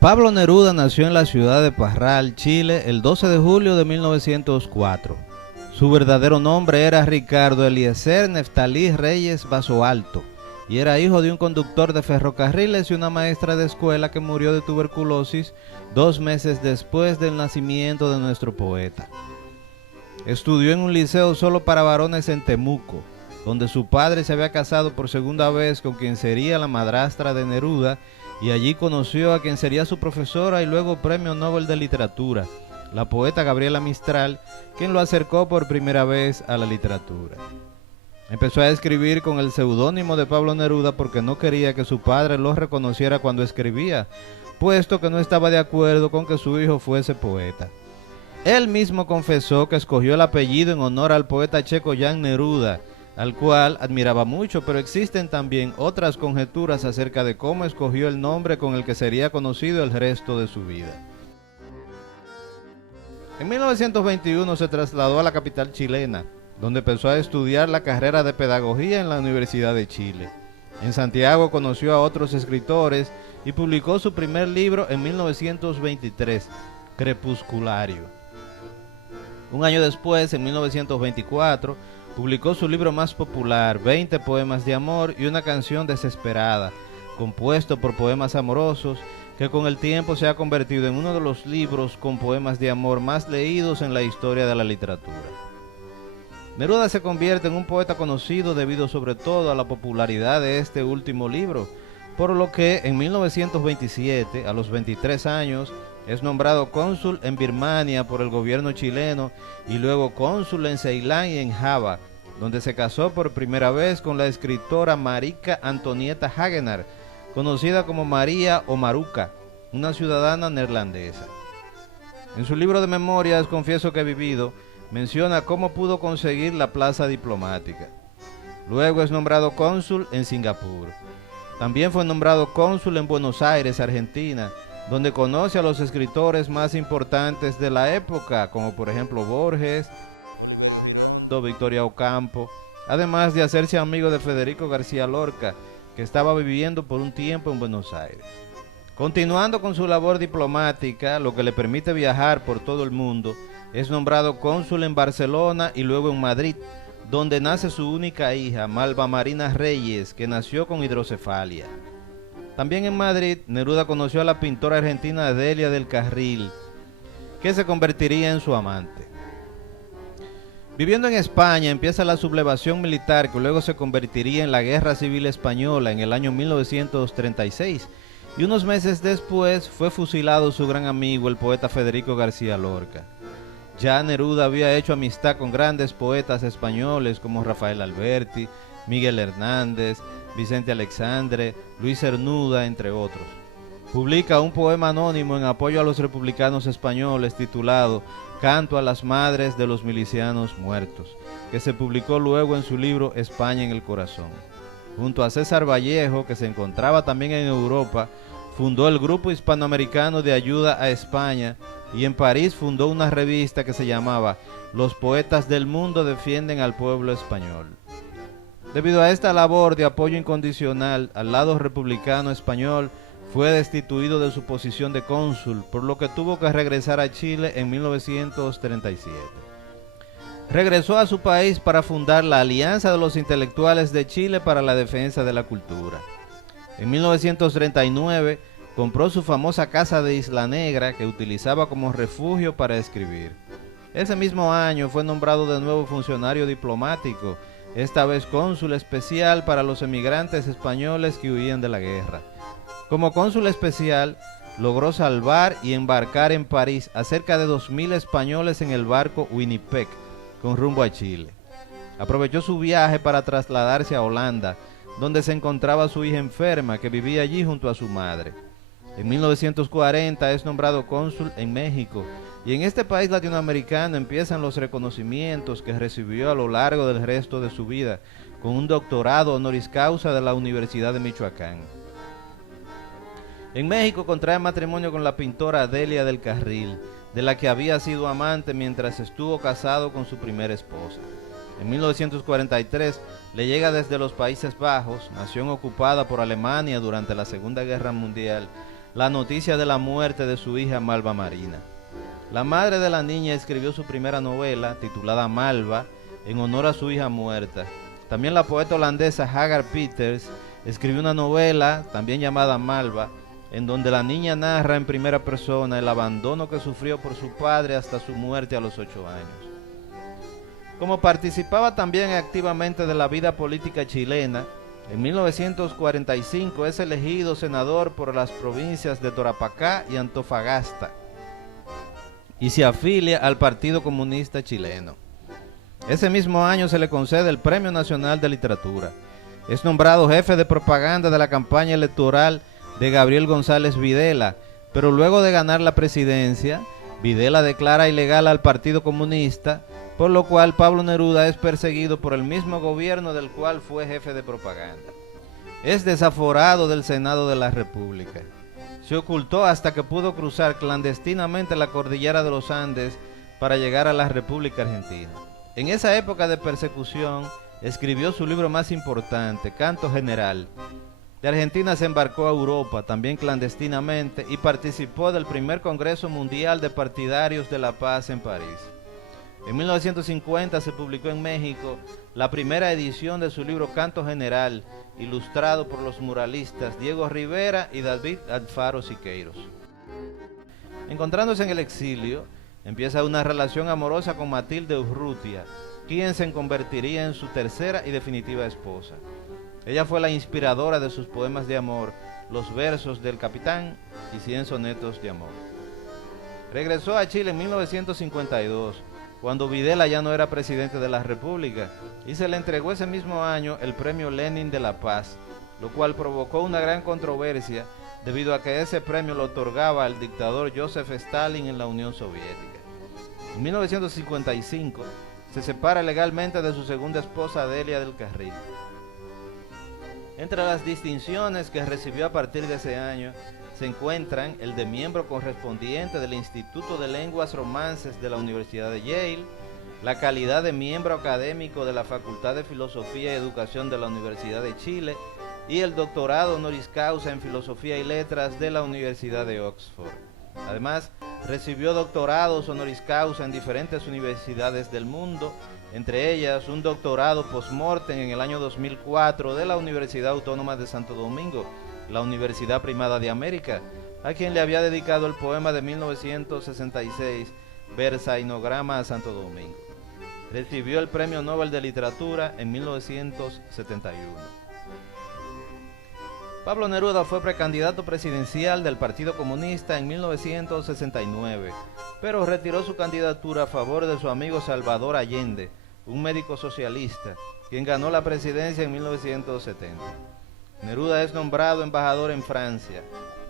Pablo Neruda nació en la ciudad de Parral, Chile, el 12 de julio de 1904. Su verdadero nombre era Ricardo Eliezer Neftalí Reyes Basoalto y era hijo de un conductor de ferrocarriles y una maestra de escuela que murió de tuberculosis 2 meses después del nacimiento de nuestro poeta. Estudió en un liceo solo para varones en Temuco, donde su padre se había casado por segunda vez con quien sería la madrastra de Neruda, y allí conoció a quien sería su profesora y luego premio Nobel de Literatura, la poeta Gabriela Mistral, quien lo acercó por primera vez a la literatura. Empezó a escribir con el seudónimo de Pablo Neruda porque no quería que su padre lo reconociera cuando escribía, puesto que no estaba de acuerdo con que su hijo fuese poeta. Él mismo confesó que escogió el apellido en honor al poeta checo Jan Neruda, al cual admiraba mucho, pero existen también otras conjeturas acerca de cómo escogió el nombre con el que sería conocido el resto de su vida. En 1921 se trasladó a la capital chilena, donde empezó a estudiar la carrera de pedagogía en la Universidad de Chile. En Santiago conoció a otros escritores y publicó su primer libro en 1923, Crepusculario. Un año después, en 1924, publicó su libro más popular, 20 poemas de amor y una canción desesperada, compuesto por poemas amorosos, que con el tiempo se ha convertido en uno de los libros con poemas de amor más leídos en la historia de la literatura. Neruda se convierte en un poeta conocido debido sobre todo a la popularidad de este último libro, por lo que en 1927, a los 23 años, es nombrado cónsul en Birmania por el gobierno chileno y luego cónsul en Ceilán y en Java, donde se casó por primera vez con la escritora Marika Antonieta Hagenaar, conocida como María o Maruca, una ciudadana neerlandesa. En su libro de memorias, Confieso que he vivido, menciona cómo pudo conseguir la plaza diplomática. Luego es nombrado cónsul en Singapur. También fue nombrado cónsul en Buenos Aires, Argentina, donde conoce a los escritores más importantes de la época, como por ejemplo Borges, Victoria Ocampo, además de hacerse amigo de Federico García Lorca, que estaba viviendo por un tiempo en Buenos Aires. Continuando con su labor diplomática, lo que le permite viajar por todo el mundo, es nombrado cónsul en Barcelona y luego en Madrid, donde nace su única hija, Malva Marina Reyes, que nació con hidrocefalia. También en Madrid, Neruda conoció a la pintora argentina Delia del Carril, que se convertiría en su amante. Viviendo en España, empieza la sublevación militar que luego se convertiría en la Guerra Civil Española en el año 1936, y unos meses después fue fusilado su gran amigo, el poeta Federico García Lorca. Ya Neruda había hecho amistad con grandes poetas españoles como Rafael Alberti, Miguel Hernández, Vicente Alexandre, Luis Cernuda, entre otros. Publica un poema anónimo en apoyo a los republicanos españoles titulado Canto a las Madres de los Milicianos Muertos, que se publicó luego en su libro España en el Corazón. Junto a César Vallejo, que se encontraba también en Europa, fundó el Grupo Hispanoamericano de Ayuda a España y en París fundó una revista que se llamaba Los Poetas del Mundo Defienden al Pueblo Español. Debido a esta labor de apoyo incondicional al lado republicano español, fue destituido de su posición de cónsul, por lo que tuvo que regresar a Chile en 1937. Regresó a su país para fundar la Alianza de los Intelectuales de Chile para la Defensa de la Cultura. En 1939 compró su famosa casa de Isla Negra, que utilizaba como refugio para escribir. Ese mismo año fue nombrado de nuevo funcionario diplomático, esta vez cónsul especial para los emigrantes españoles que huían de la guerra. Como cónsul especial, logró salvar y embarcar en París a cerca de 2.000 españoles en el barco Winnipeg, con rumbo a Chile. Aprovechó su viaje para trasladarse a Holanda, donde se encontraba su hija enferma, que vivía allí junto a su madre. En 1940 es nombrado cónsul en México, y en este país latinoamericano empiezan los reconocimientos que recibió a lo largo del resto de su vida, con un doctorado honoris causa de la Universidad de Michoacán. En México contrae matrimonio con la pintora Delia del Carril, de la que había sido amante mientras estuvo casado con su primera esposa. En 1943 le llega desde los Países Bajos, nación ocupada por Alemania durante la Segunda Guerra Mundial, la noticia de la muerte de su hija Malva Marina. La madre de la niña escribió su primera novela, titulada Malva, en honor a su hija muerta. También la poeta holandesa Hagar Peters escribió una novela, también llamada Malva, en donde la niña narra en primera persona el abandono que sufrió por su padre hasta su muerte a los 8 años. Como participaba también activamente de la vida política chilena, en 1945 es elegido senador por las provincias de Tarapacá y Antofagasta y se afilia al Partido Comunista Chileno. Ese mismo año se le concede el Premio Nacional de Literatura. Es nombrado jefe de propaganda de la campaña electoral de Gabriel González Videla, pero luego de ganar la presidencia, Videla declara ilegal al Partido Comunista, por lo cual Pablo Neruda es perseguido por el mismo gobierno del cual fue jefe de propaganda. Es desaforado del Senado de la República. Se ocultó hasta que pudo cruzar clandestinamente la cordillera de los Andes para llegar a la República Argentina. En esa época de persecución, escribió su libro más importante, Canto General. De Argentina se embarcó a Europa, también clandestinamente, y participó del primer Congreso Mundial de Partidarios de la Paz en París. En 1950 se publicó en México la primera edición de su libro Canto General, ilustrado por los muralistas Diego Rivera y David Alfaro Siqueiros. Encontrándose en el exilio, empieza una relación amorosa con Matilde Urrutia, quien se convertiría en su tercera y definitiva esposa. Ella fue la inspiradora de sus poemas de amor, Los versos del capitán y 100 sonetos de amor. Regresó a Chile en 1952, cuando Videla ya no era presidente de la República, y se le entregó ese mismo año el Premio Lenin de la Paz, lo cual provocó una gran controversia debido a que ese premio lo otorgaba el dictador Joseph Stalin en la Unión Soviética. En 1955 se separa legalmente de su segunda esposa Delia del Carril. Entre las distinciones que recibió a partir de ese año se encuentran el de miembro correspondiente del Instituto de Lenguas Romances de la Universidad de Yale, la calidad de miembro académico de la Facultad de Filosofía y Educación de la Universidad de Chile y el doctorado honoris causa en Filosofía y Letras de la Universidad de Oxford. Además, recibió doctorados honoris causa en diferentes universidades del mundo, entre ellas un doctorado post-mortem en el año 2004 de la Universidad Autónoma de Santo Domingo, la Universidad Primada de América, a quien le había dedicado el poema de 1966, Versainograma a Santo Domingo. Recibió el Premio Nobel de Literatura en 1971. Pablo Neruda fue precandidato presidencial del Partido Comunista en 1969, pero retiró su candidatura a favor de su amigo Salvador Allende, un médico socialista, quien ganó la presidencia en 1970. Neruda es nombrado embajador en Francia.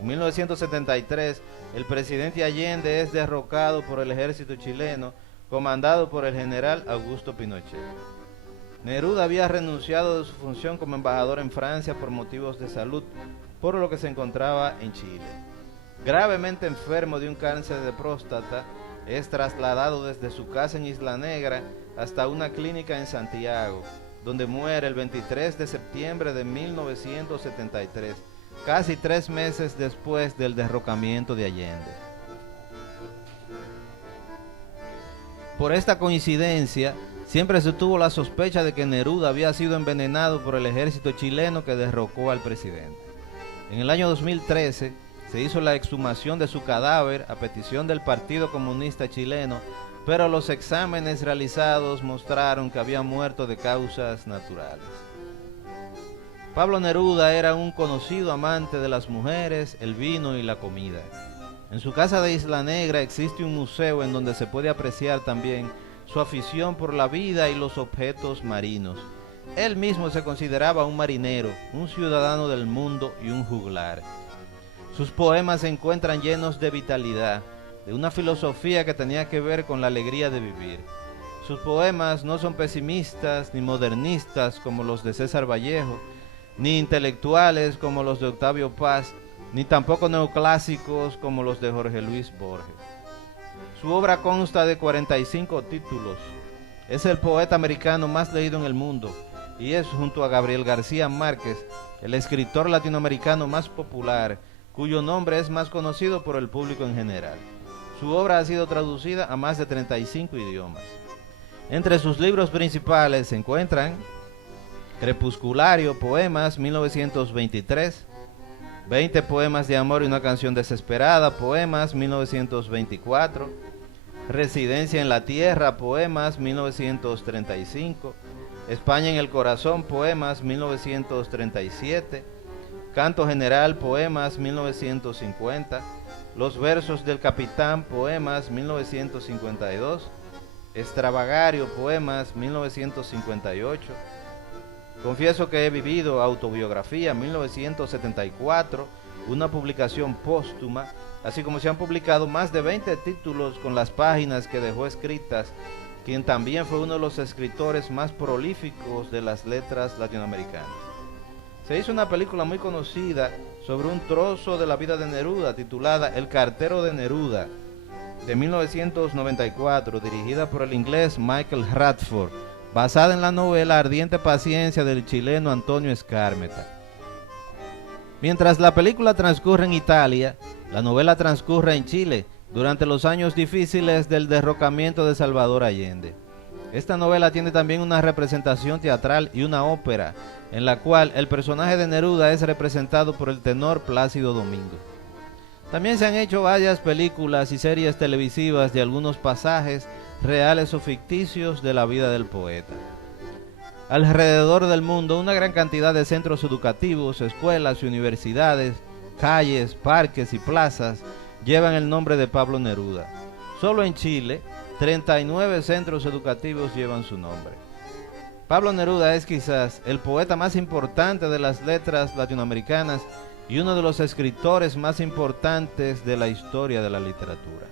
En 1973, el presidente Allende es derrocado por el ejército chileno, comandado por el general Augusto Pinochet. Neruda había renunciado de su función como embajador en Francia por motivos de salud, por lo que se encontraba en Chile. Gravemente enfermo de un cáncer de próstata, es trasladado desde su casa en Isla Negra hasta una clínica en Santiago, donde muere el 23 de septiembre de 1973, casi 3 meses después del derrocamiento de Allende. Por esta coincidencia, siempre se tuvo la sospecha de que Neruda había sido envenenado por el ejército chileno que derrocó al presidente. En el año 2013 se hizo la exhumación de su cadáver a petición del Partido Comunista Chileno, pero los exámenes realizados mostraron que había muerto de causas naturales. Pablo Neruda era un conocido amante de las mujeres, el vino y la comida. En su casa de Isla Negra existe un museo en donde se puede apreciar también su afición por la vida y los objetos marinos. Él mismo se consideraba un marinero, un ciudadano del mundo y un juglar. Sus poemas se encuentran llenos de vitalidad, de una filosofía que tenía que ver con la alegría de vivir. Sus poemas no son pesimistas ni modernistas como los de César Vallejo, ni intelectuales como los de Octavio Paz, ni tampoco neoclásicos como los de Jorge Luis Borges. Su obra consta de 45 títulos. Es el poeta americano más leído en el mundo y es, junto a Gabriel García Márquez, el escritor latinoamericano más popular, cuyo nombre es más conocido por el público en general. Su obra ha sido traducida a más de 35 idiomas. Entre sus libros principales se encuentran Crepusculario, Poemas, 1923, 20 poemas de amor y una canción desesperada, Poemas, 1924, Residencia en la Tierra, Poemas, 1935, España en el Corazón, Poemas, 1937, Canto General, Poemas, 1950, Los Versos del Capitán, Poemas, 1952, Extravagario, Poemas, 1958, Confieso que he vivido, autobiografía, 1974, una publicación póstuma, así como se han publicado más de 20 títulos con las páginas que dejó escritas, quien también fue uno de los escritores más prolíficos de las letras latinoamericanas. Se hizo una película muy conocida sobre un trozo de la vida de Neruda, titulada El cartero de Neruda, de 1994, dirigida por el inglés Michael Radford, basada en la novela Ardiente Paciencia del chileno Antonio Skármeta. Mientras la película transcurre en Italia, la novela transcurre en Chile, durante los años difíciles del derrocamiento de Salvador Allende. Esta novela tiene también una representación teatral y una ópera, en la cual el personaje de Neruda es representado por el tenor Plácido Domingo. También se han hecho varias películas y series televisivas de algunos pasajes reales o ficticios de la vida del poeta. Alrededor del mundo, una gran cantidad de centros educativos, escuelas y universidades, calles, parques y plazas llevan el nombre de Pablo Neruda. Solo en Chile, 39 centros educativos llevan su nombre. Pablo Neruda es quizás el poeta más importante de las letras latinoamericanas y uno de los escritores más importantes de la historia de la literatura.